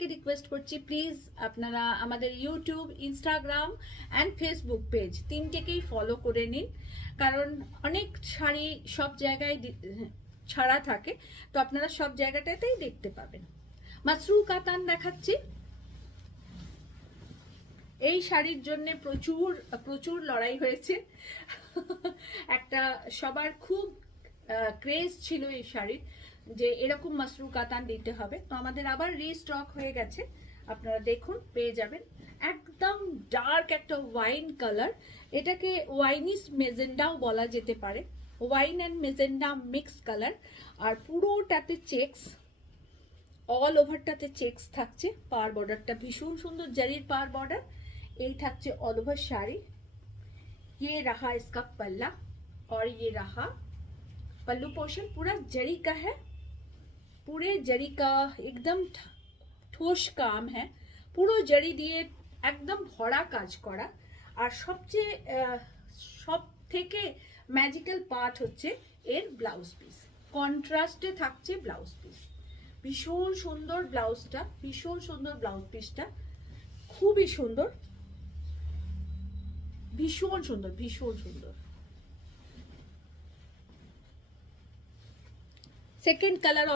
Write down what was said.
সবাইকে রিকোয়েস্ট করছি প্লিজ আপনারা আমাদের YouTube, Instagram and Facebook page তিনটেকেই ফলো করে নিন, কারণ অনেক শাড়ি সব জায়গায় ছাড়া থাকে, তো আপনারা সব জায়গাটাতেই দেখতে পাবেন। মাসরু কাতান দেখাচ্ছি। এই শাড়ির জন্য প্রচুর প্রচুর লড়াই হয়েছে। একটা সবার খুব ক্রেজ ছিল এই শাড়ির, যে এরকম মাসরু কাতান দিতে হবে। তো আমাদের আবার রিস্টক হয়ে গেছে, আপনারা দেখুন পেয়ে যাবেন। একদম ডার্ক একটা ওয়াইন কালার, এটাকে ওয়াইনিস মেজেন্ডাও বলা যেতে পারে, wine and magenta mix colour. আর পুরোটাতে চেক্স, অল ওভারটাতে চেক্স থাকছে। পার বর্ডারটা ভীষণ সুন্দর, জারির পার বর্ডার। এই থাকছে ऑल ओवर साड़ी। ये रहा इसका पल्ला और ये रहा पल्लू पोर्शन। पूरा जरी का है, पूरे जरी का एकदम ठोस काम है, পুরো জরি দিয়ে একদম ভরা কাজ করা। আর সবচেয়ে সব থেকে ম্যাজিক্যাল পার্ট হচ্ছে এর ব্লাউজ পিস, কন্ট্রাস্টে থাকছে ব্লাউজ পিস। ভীষণ সুন্দর ব্লাউজটা, ভীষণ সুন্দর ব্লাউজ পিসটা, খুবই সুন্দর, ভীষণ সুন্দর, ভীষণ সুন্দর। Second colour